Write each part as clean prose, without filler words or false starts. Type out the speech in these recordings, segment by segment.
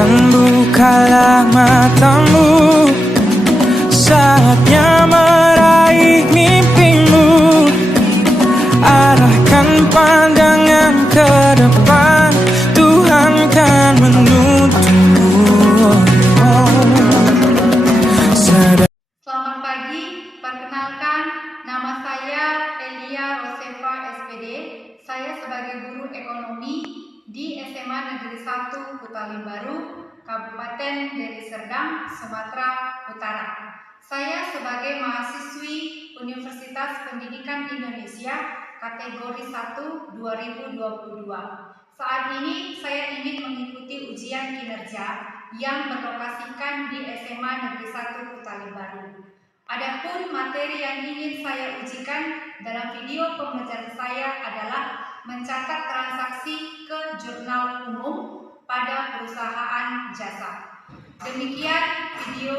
dan bukalah matamu. Saatnya meraih mimpimu, arahkan pandangan ke depan, Tuhan kan menuntunmu. Selamat pagi, perkenalkan nama saya Elia Rosefa SPD. Saya sebagai guru ekonomi di SMA Negeri 1 Kutalim Baru, Kabupaten Deli Serdang, Sumatera Utara. Saya sebagai mahasiswi Universitas Pendidikan Indonesia kategori 1 2022. Saat ini saya ingin mengikuti ujian kinerja yang berlokasikan di SMA Negeri 1 Kutalim Baru. Adapun materi yang ingin saya ujikan dalam video pembelajaran saya adalah mencatat transaksi ke jurnal umum pada perusahaan jasa. Demikian video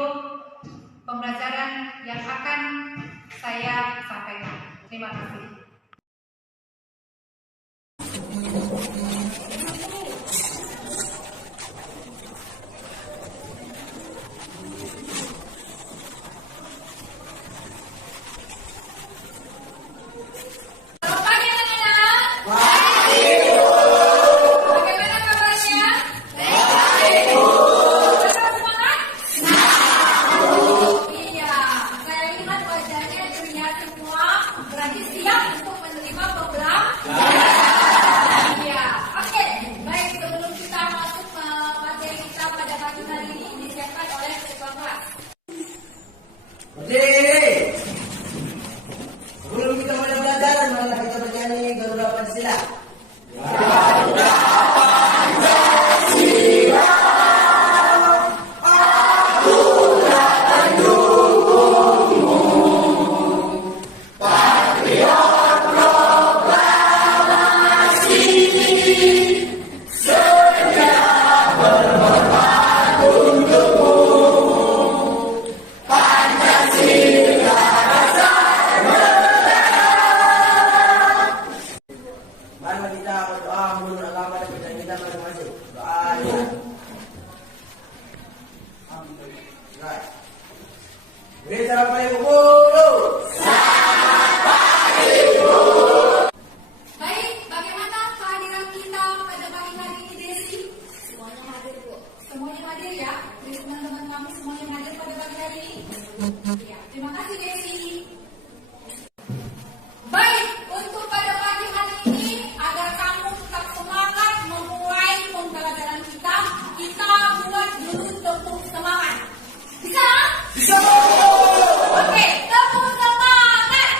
pembelajaran yang akan saya sampaikan. Terima kasih. Sebelum kita mulai pelajaran, marilah kita bernyanyi Garuda Pancasila. Selamat pagi guru. Selamat pagi guru. Baik, bagaimana kehadiran kita pada pagi hari ini, Desi? Semuanya hadir, Bu. Semuanya hadir ya? Jadi teman-teman kami semuanya hadir pada pagi hari ini? Ya, terima kasih, Desi. Baik, untuk pada pagi hari ini, agar kamu tetap semangat memulai pembelajaran kita buat dulu tepuk semangat. Bisa? Bisa. Oke, tepuk semangat.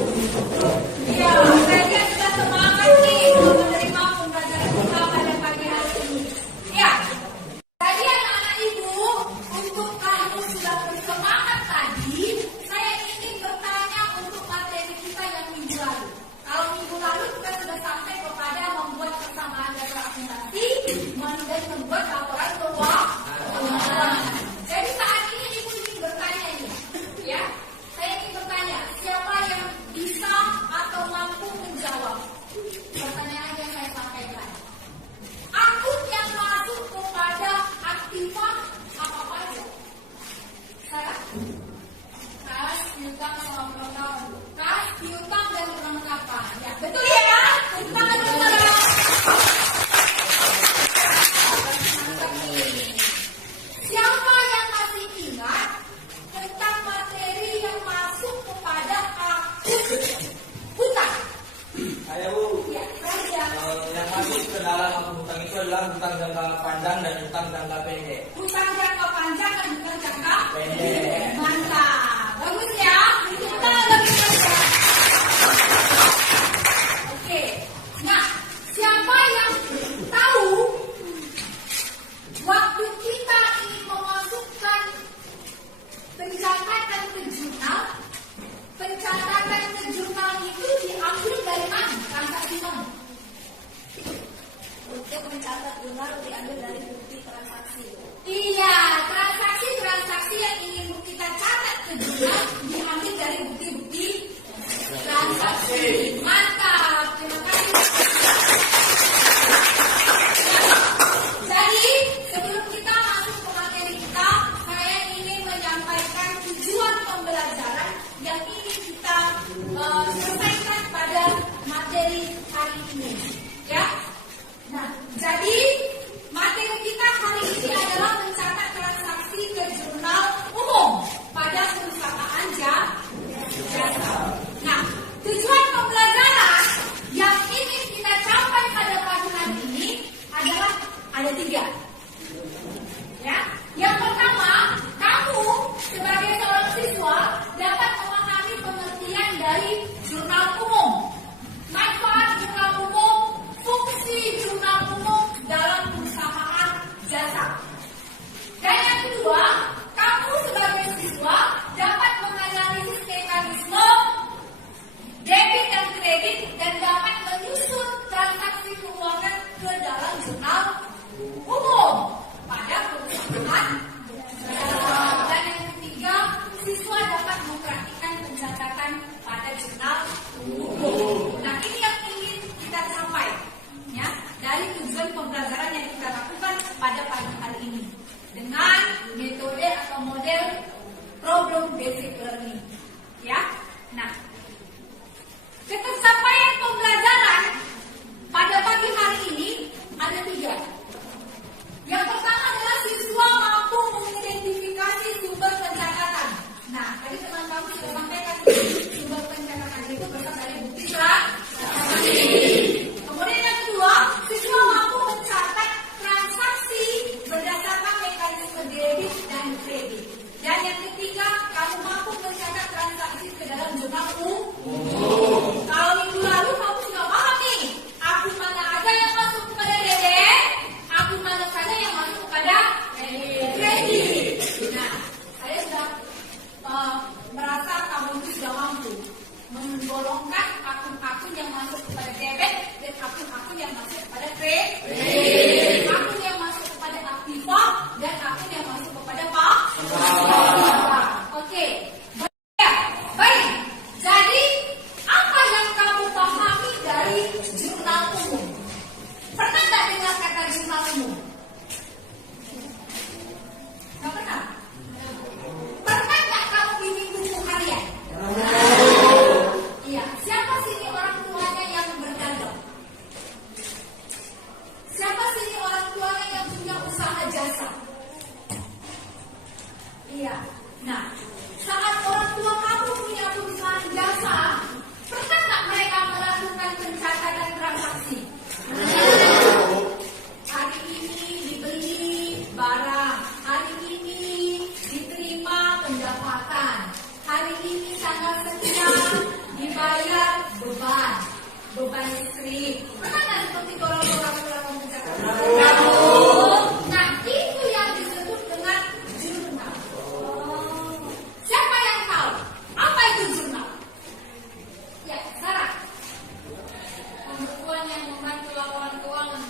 Iya, saya sudah semangat nih menerima pembelajaran kita pada pagi hari ini. Ya, tadi anak-anak ibu, untuk kamu sudah bersemangat tadi, saya ingin bertanya untuk materi kita yang minggu lalu. Kalau minggu lalu kita sudah sampai kepada membuat persamaan data akuntansi dan membuat laporan keuangan. Jadi saat ini ibu ingin bertanya ini, ya. Saya ingin bertanya, siapa yang bisa atau mampu menjawab pertanyaan yang saya sampaikan? Akun yang masuk kepada aktiva apa saja? Saya? Kas, piutang, sama perlengkapan. Kas, piutang, dan perlengkapan. Ya, betul ya? Tepuk tangan dulu. Siapa yang masih ingat tentang materi yang masuk kepada akun hutang? Saya Bu, Ya, saya. yang masuk ke dalam akun hutang itu adalah hutang jangka panjang dan hutang jangka pendek. Hutang jangka panjang dan hutang jangka Pendek. mantap. Bagus ya. Kita lebih saja. Oke. Nah, siapa yang tahu waktu kita ingin memasukkan pencatatan ke jurnal? Pencatatan ke jurnal itu diambil dari mana? Transaksi mana? Untuk mencatat jurnal diambil dari bukti transaksi. Iya, transaksi yang dan kredit. Dan yang ketiga, kamu mampu mencatat transaksi ke dalam jurnal umum. Kalau minggu lalu kamu sudah paham nih, akun mana aja yang masuk kepada debit, akun mana saja yang masuk kepada kredit. Nah, saya sudah merasa kamu itu sudah mampu menggolongkan akun-akun yang masuk kepada debit dan akun-akun yang masuk kepada kredit, akun yang masuk kepada aktiva dan akun yang masuk kepada Oke. Baik. Jadi apa yang kamu pahami dari jurnal umum? Pernah nggak dengar kata jurnal umum? Nggak pernah. Pernah nggak kamu bikin buku harian? Iya. Siapa sini orang tuanya yang berdagang? Siapa sini orang tuanya yang punya usaha jasa? Iya. Nah, saat orang tua kamu punya perusahaan jasa, pernah nggak mereka melakukan pencatatan transaksi? Hari ini dibeli barang, hari ini diterima pendapatan, hari ini tanggal sekian dibayar beban listrik. Pernah nggak seperti orang melakukan pencatatan? Nah, itu yang disebut dengan jurnal. Siapa yang tahu apa itu jurnal? Ya, Sarah. Pembukuan yang membantu laporan keuangan.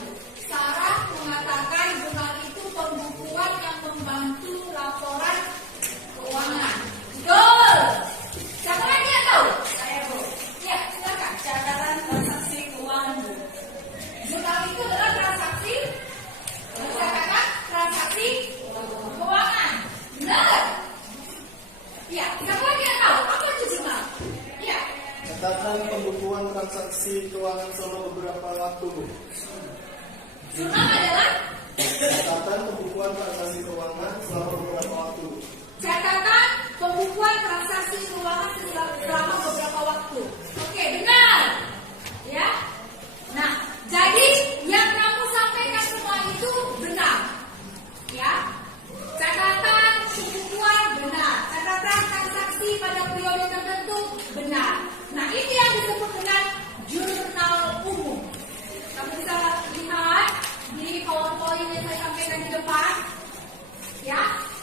Sarah mengatakan jurnal itu pembukuan yang membantu laporan keuangan. Betul. Siapa lagi yang tahu? Saya, Bu. Ya, silakan. Catatan transaksi keuangan, Bu. Jurnal itu adalah transaksi mencatatkan transaksi keuangan. Benar. Ya, siapa lagi yang tahu apa itu jurnal? Ya. Catatan pembukuan transaksi keuangan selama beberapa waktu, Bu. Jurnal adalah Catatan pembukuan transaksi keuangan selama beberapa waktu. catatan pembukuan transaksi keuangan selama beberapa waktu. Oke, benar. Ya. Nah, jadi yang kamu sampaikan semua itu benar. Ya. Catatan pembukuan benar. Catatan transaksi pada periode tertentu benar. Nah, ini yang disebut dengan jurnal umum. Kamu bisa lihat di PowerPoint yang saya sampaikan di depan. Ya.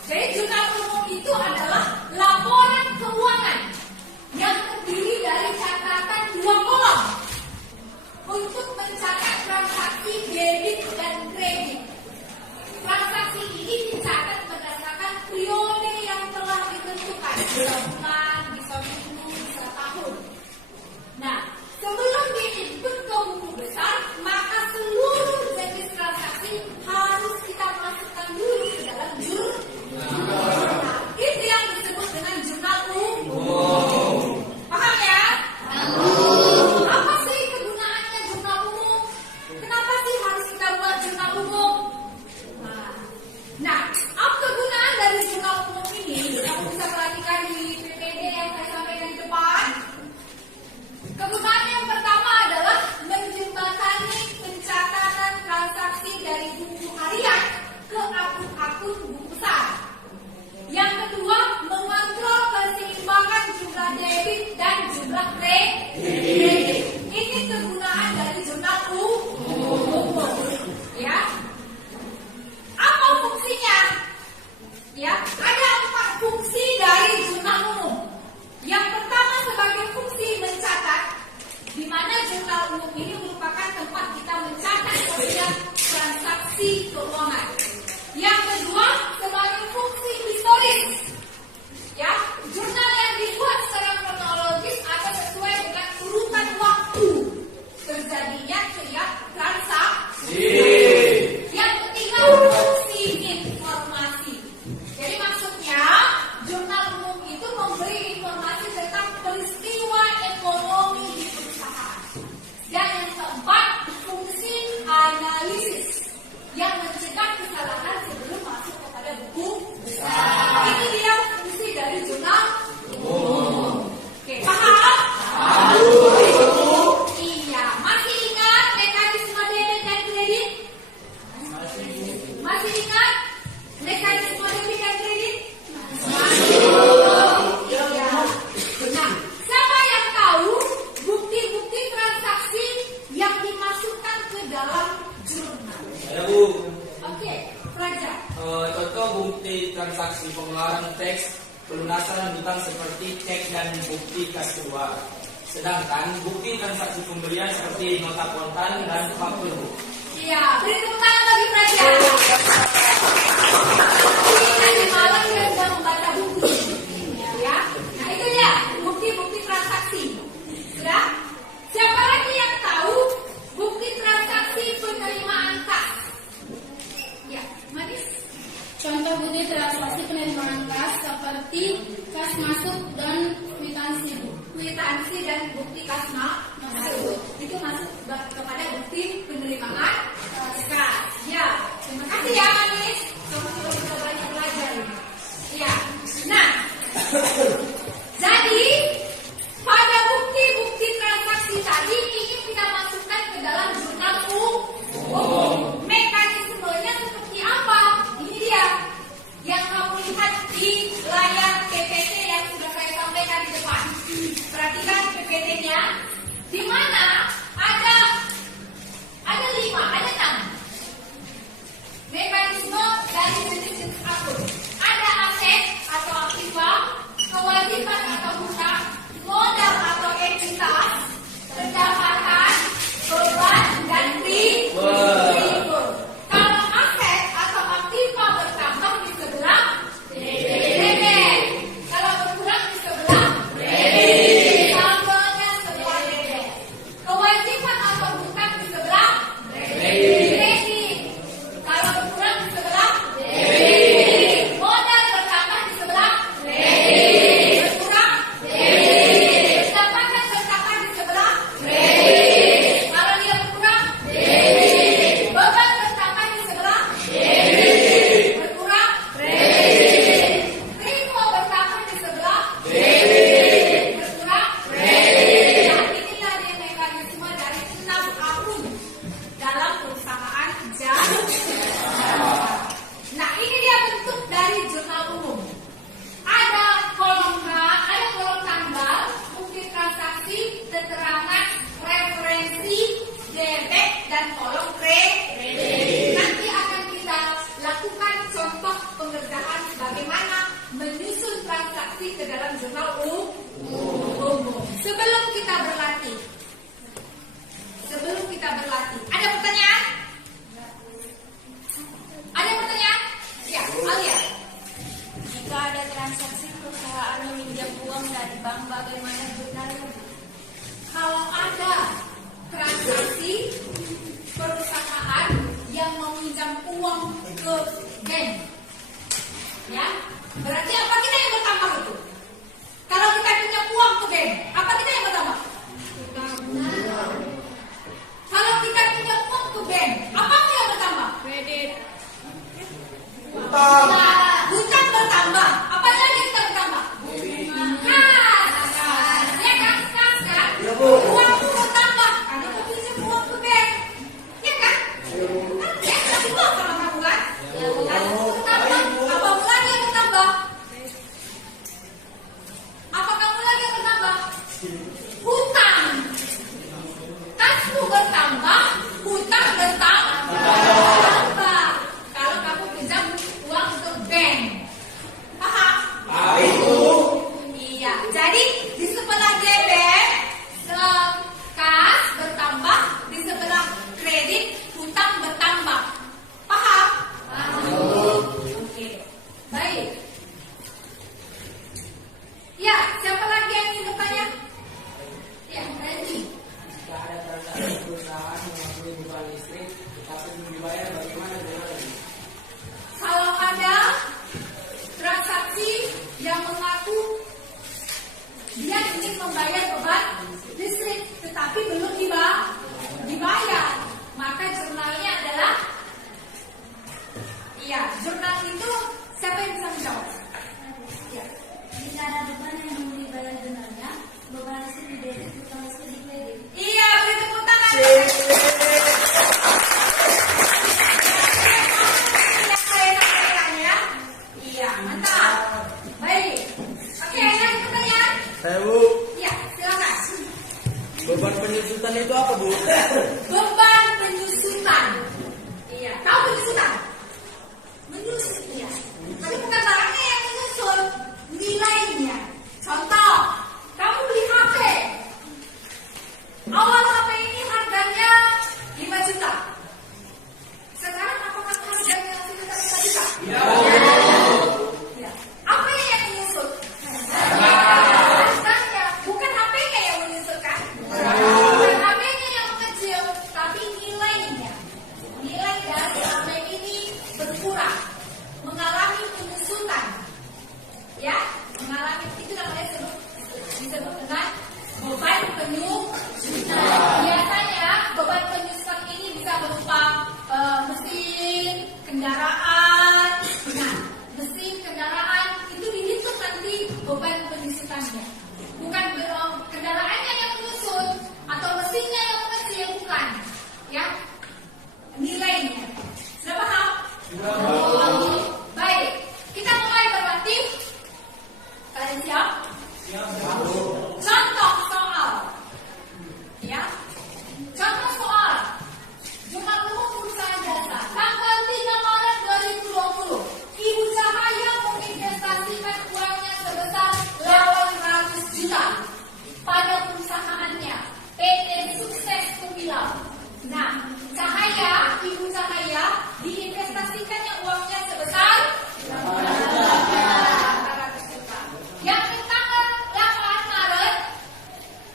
Jadi jurnal umum itu adalah laporan keuangan yang terdiri dari catatan 2 kolom untuk mencatat transaksi debit dan kredit. Transaksi ini dicatat berdasarkan periode yang telah ditentukan, bisa bulan, bisa minggu, bisa tahun. Nah, sebelum diinput ke buku besar, maka seluruh jenis transaksi harus kita masukkan dulu ke dalam jurnal. Itu yang disebut dengan jurnal umum. Paham ya? Apa sih kegunaannya jurnal umum? Kenapa sih harus kita buat jurnal umum? Nah, apa kegunaan dari jurnal umum ini? Kamu bisa perhatikan di PPT bukti transaksi pengeluaran teks pelunasan hutang seperti cek dan bukti kas keluar. Sedangkan bukti transaksi pembelian seperti nota kontan dan faktur. Iya, beri tepuk tangan bagi Praja. Tadi malam kita sudah membaca buku. Ya, nah itu dia bukti-bukti transaksi. Sudah? Siapa lagi yang tahu bukti transaksi penerimaan kas? Ya, Manis. Contoh bukti transaksi penerimaan kas seperti kas masuk dan kwitansi. Kwitansi dan bukti kas masuk itu masuk kepada bukti penerimaan kas. Ya, terima kasih ya Manis. Kamu sudah banyak belajar. Ya, nah, jadi pada bukti-bukti transaksi tadi ingin kita masukkan ke dalam jurnal umum. Mekanismenya seperti apa? Ini dia yang kamu lihat di layar PPT yang sudah saya sampaikan di depan. Perhatikan PPT-nya, di mana ada 6 mekanisme dari jenis-jenis akun. Ada aset atau aktiva, kewajiban atau hutang, modal atau ekuitas, pendapatan, beban, dan libur. Kalau aset atau aktiva bertambah di sebelah debit. Kalau berkurang di sebelah debit. Tambahnya sebelah debit. Kewajiban atau hutang di sebelah debit. Kalau berkurang di sebelah debit. Modal bertambah di sebelah debit. Berkurang debit. Pendapatan bertambah di sebelah debit. Kalau dia berkurang debit. Beban bertambah di sebelah debit. Berkurang debit. Primo bertambah di sebelah debit. Berkurang debit. Nah, inilah dia mekanisme dari 6 akun dalam perusahaan jasa. Nah, ini dia bentuk dari jurnal umum. Ada kolom tanggal, bukti transaksi, keterangan, referensi, debit, dan kolom kredit. Nanti akan kita lakukan contoh pengerjaan bagaimana menyusun transaksi ke dalam jurnal umum. Sebelum kita berlatih, ada pertanyaan? Ada pertanyaan? Ya, Alia. Jika ada transaksi perusahaan meminjam uang dari bank, bagaimana jurnalnya? Kalau ada transaksi perusahaan yang meminjam uang ke bank, ya, berarti apa kita yang bertambah itu? Kalau kita pinjam uang ke bank, apa kita yang bertambah? Kalau kita pinjam uang ke bank, apa yang bertambah? Kredit. Hutang bertambah. Apa lagi kita bertambah? Kas. Ya kan? Kas kan? Uang itu bertambah. Karena kita pinjam uang ke bank. Ya kan? Ya, kita uang sama kamu kan? Lalu bertambah. Apa lagi yang bertambah? Apa kamu lagi yang bertambah? Hutang. Kasmu bertambah, hutang bertambah. Kalau kamu pinjam uang ke bank, paham? Iya. Jadi di sebelah debit, kas bertambah, di sebelah kredit, hutang bertambah. Paham? Oke. Baik. Ya, siapa lagi yang ingin bertanya? Ya, Randy. Jika ada transaksi perusahaan mengakui beban listrik tapi belum dibayar, bagaimana jurnalnya? Kalau ada transaksi yang mengaku dia ingin membayar beban listrik tetapi belum dibayar, maka jurnalnya adalah, iya, jurnal itu siapa yang bisa menjawab? Ya. Jika ada beban yang belum dibayar jurnalnya, beban listrik di debit, hutang listrik di kredit. Iya, beri tepuk tangan. Iya, mantap. Baik. Oke, ada pertanyaan? Saya Bu, Iya, silakan. beban penyusutan itu apa Bu? Beban disebut dengan beban penyusutan. Biasanya beban penyusutan ini bisa berupa mesin, kendaraan. Nah, mesin, kendaraan itu dihitung nanti beban penyusutannya. Bukan kendaraannya yang menyusut atau mesinnya yang mengecil, bukan. Ya, nilainya. Sudah paham? Baik, kita mulai berlatih. Kalian siap? Contoh soal. Ya. Contoh soal. Jumlah umum perusahaan jasa. Tanggal 3 Maret 2020. Ibu Cahaya menginvestasikan uangnya sebesar 800 juta pada perusahaannya PT Sukses Kumilau. Nah, Ibu Cahaya diinvestasikannya uangnya sebesar 800 juta. Yang di tanggal 8 Maret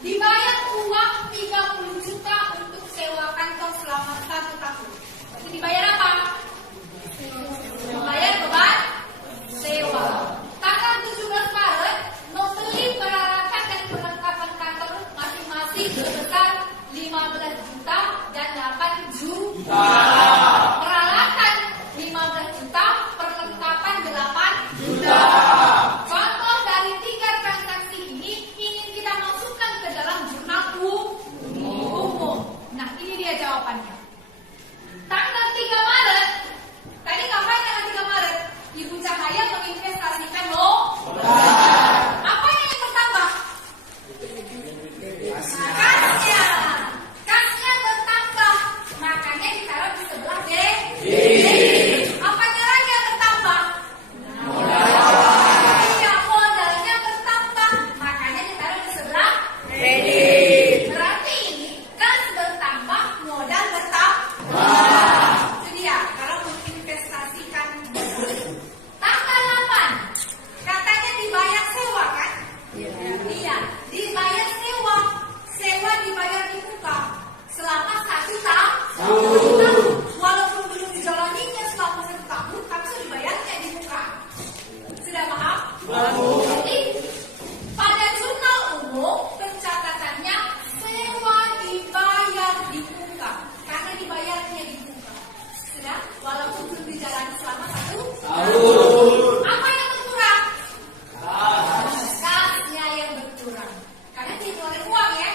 dibayar uang 30 juta untuk sewa kantor selama 1 tahun. Berarti dibayar apa? Dibayar beban sewa. Tanggal 17 Maret membeli peralatan dan perlengkapan kantor masing-masing sebesar 15 juta dan 8 juta. Peralatan 15 juta, perlengkapan 8 juta. Contoh dari 3 transaksi ini ingin kita masukkan ke dalam jurnal umum. Nah, ini dia jawabannya. Tanggal 3 Maret, tadi ngapain tanggal 3 Maret? Ibu Cahaya menginvestasikan apa yang bertambah? Kasnya. Kasnya bertambah. Makanya ditaruh di sebelah D. Apa nilainya bertambah? Iya, modalnya bertambah. Makanya ditaruh di sebelah D. Berarti ini kas bertambah, modal bertambah. Itu dia, kalau menginvestasikan. Tanggal 8, katanya dibayar sewa kan? Iya, dibayar sewa. Sewa dibayar di muka selama 1 tahun. Walaupun belum dijalaninya selama 1 tahun, tapi sudah dibayarnya di muka. Sudah paham? Jadi pada jurnal umum pencatatannya sewa dibayar di muka karena dibayarnya di muka. Sudah, walaupun belum dijalani selama 1 tahun. Apa yang berkurang? Kasnya yang berkurang. Karena dikeluarin uang ya.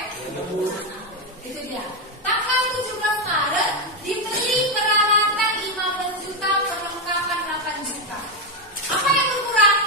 Itu dia. Tanggal 17 Maret dibeli peralatan 15 juta, perlengkapan 8 juta. Apa yang berkurang?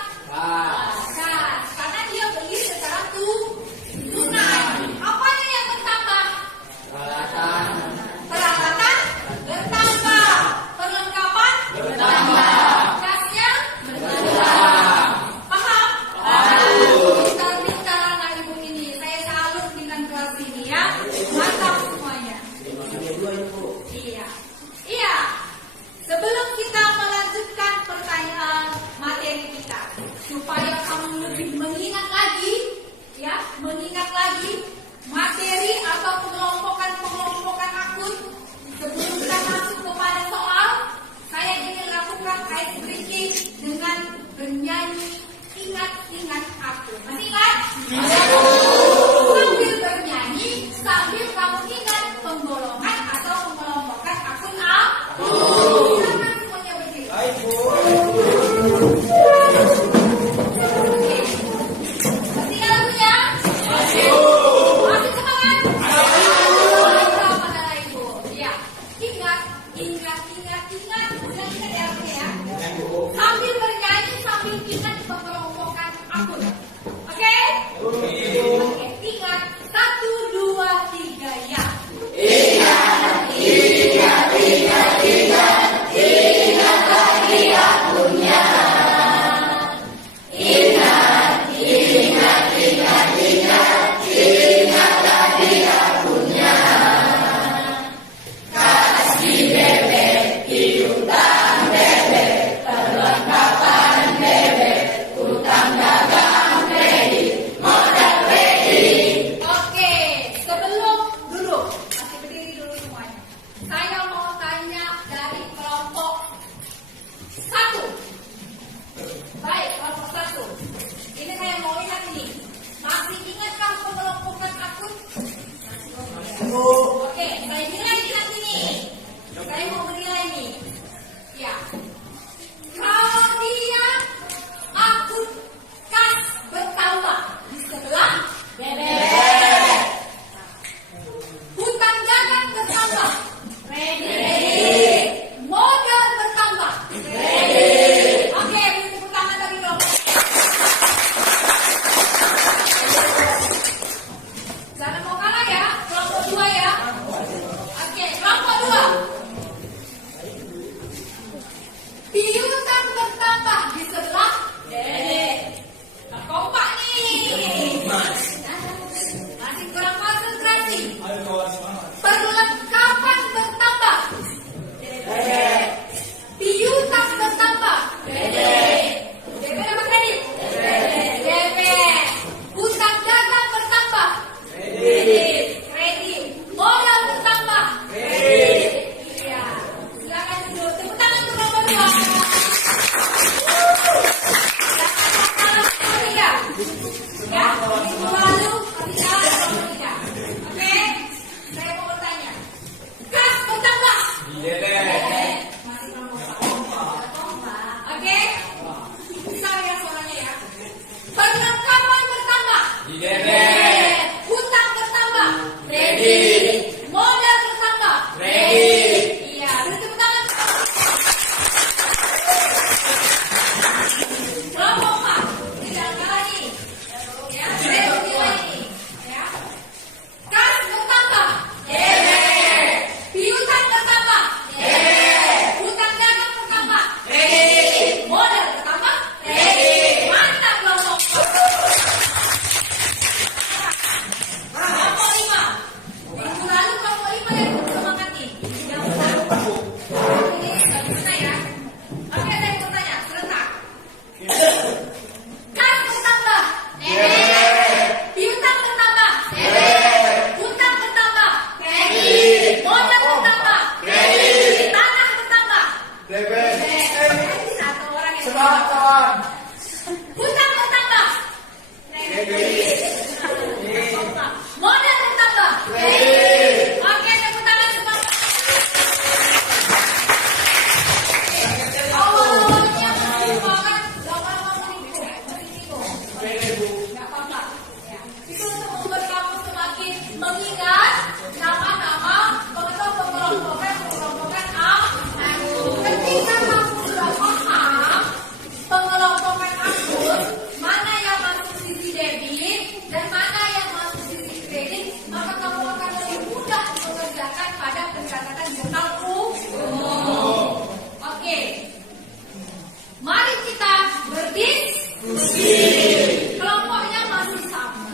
Kelompoknya masih sama.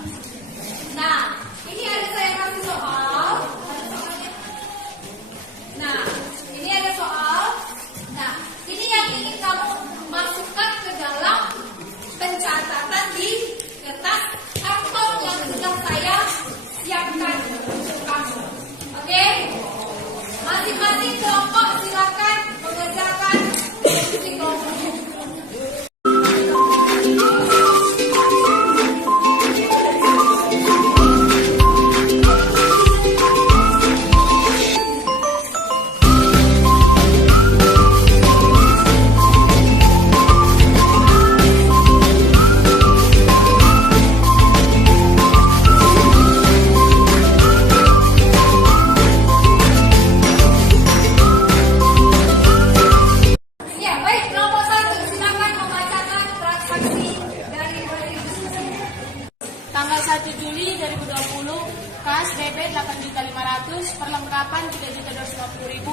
Nah, ini ada saya kasih soal. Ada soalnya. Nah, ini ada soal. Nah, ini yang ingin kamu masukkan ke dalam pencatatan di kertas karton yang sudah saya siapkan untuk kamu. Oke? Masing-masing kelompok silakan mengerjakan fungsi kelompoknya. Ya, baik, kelompok 1 silakan membacakan transaksi dari 2000. Tanggal 1 Juli 2020, kas debit 8.500.000, perlengkapan 3.250.000,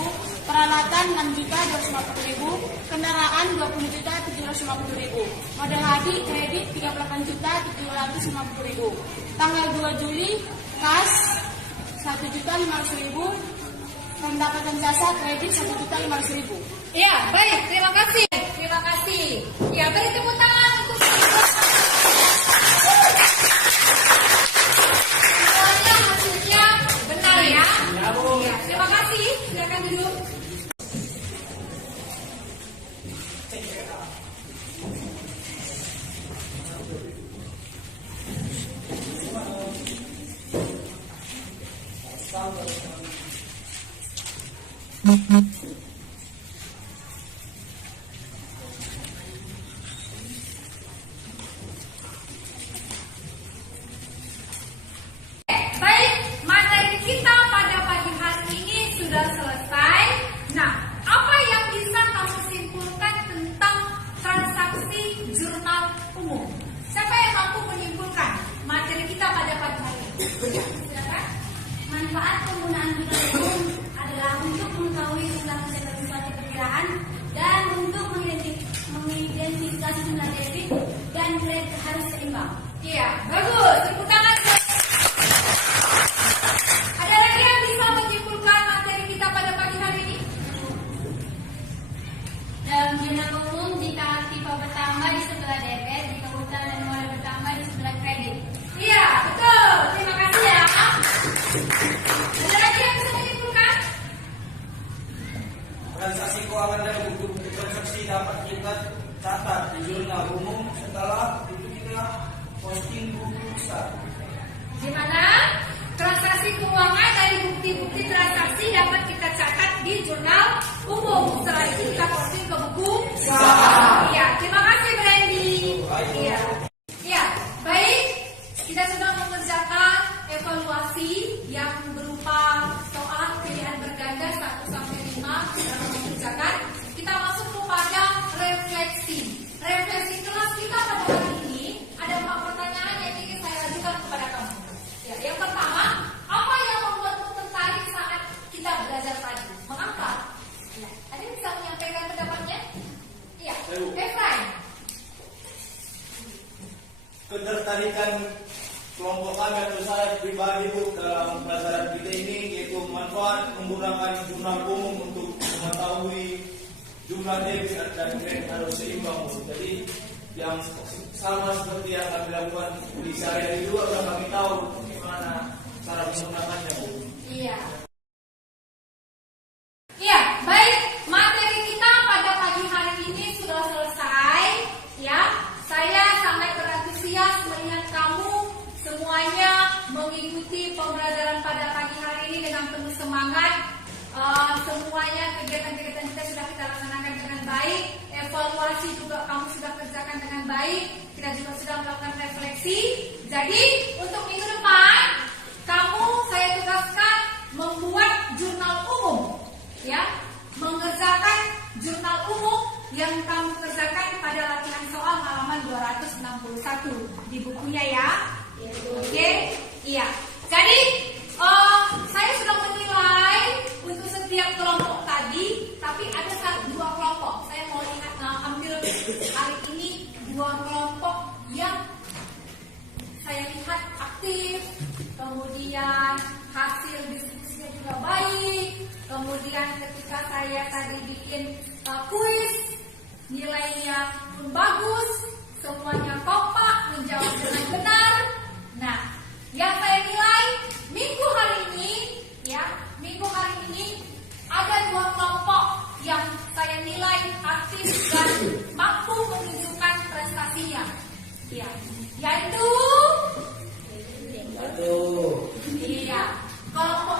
peralatan 6.250.000, kendaraan 20.750.000, modal hadi kredit 38.750.000. Tanggal 2 Juli, kas 1.500.000, pendapatan jasa kredit 1.500.000. Ya, baik, terima kasih. Terima kasih. Ya, beri tepuk tangan untuk semuanya hasilnya benar ya. Ya, terima kasih. Silakan duduk. Baik, materi kita pada pagi hari ini sudah selesai. Nah, apa yang bisa kamu simpulkan tentang transaksi jurnal umum? Siapa yang mampu menyimpulkan materi kita pada pagi hari ini? Silakan. Manfaat penggunaan jurnal umum adalah untuk mengetahui jumlah peserta suatu perkiraan dan untuk mengidentifikasi jumlah debit dan kredit harus seimbang. Iya, bagus. Tepuk tangan. Ada lagi yang bisa menyimpulkan materi kita pada pagi hari ini? Dalam jurnal umum, jika aktiva bertambah di sebelah debit, jika utang dan modal bertambah di sebelah kredit. Iya, betul. Terima kasih ya. Ada lagi yang bisa menyimpulkan? Transaksi keuangan dan bukti transaksi dapat kita catat di jurnal umum setelah itu kita posting buku besar. Di mana transaksi keuangan dari bukti-bukti transaksi dapat kita catat di jurnal umum. Setelah itu kita posting ke buku. Iya, terima kasih Brandy. Iya. Iya, baik. Kita sudah mengerjakan evaluasi yang berupa soal pilihan berganda 1-5 dalam mengerjakan. Kita masuk kepada refleksi. Refleksi kelas kita pada hari ini ada 4 pertanyaan yang ingin saya ajukan kepada kamu. Ya, yang pertama, apa yang membuatmu tertarik saat kita belajar tadi? Mengapa? Ya, ada yang bisa menyampaikan pendapatnya? Iya, Efraim. Ketertarikan kelompok kami atau saya pribadi Bu dalam pelajaran kita ini yaitu manfaat menggunakan jurnal umum untuk mengetahui jumlah debit dan kredit harus seimbang Bu. Jadi yang sama seperti yang kami lakukan di sehari-hari juga sudah kami tahu bagaimana cara menggunakannya Bu. Iya. Iya, baik. Materi kita pada pagi hari ini sudah selesai. Ya, saya sangat berantusias melihat kamu semuanya mengikuti pembelajaran pada pagi hari ini dengan penuh semangat. Semuanya kegiatan-kegiatan kita sudah kita laksanakan dengan baik. Evaluasi juga kamu sudah kerjakan dengan baik. Kita juga sudah melakukan refleksi. Jadi untuk minggu depan kamu saya tugaskan membuat jurnal umum, ya, mengerjakan jurnal umum yang kamu kerjakan pada latihan soal halaman 261 di bukunya ya. Oke, iya. Jadi saya sudah menilai untuk setiap kelompok tadi, tapi ada 2 kelompok. Saya mau ambil hari ini 2 kelompok juga baik. Kemudian ketika saya tadi bikin kuis, nilainya pun bagus, semuanya kompak, menjawab dengan benar. Nah, yang saya nilai minggu hari ini ada 2 kelompok yang saya nilai aktif dan mampu menunjukkan prestasinya. Ya, yaitu kelompok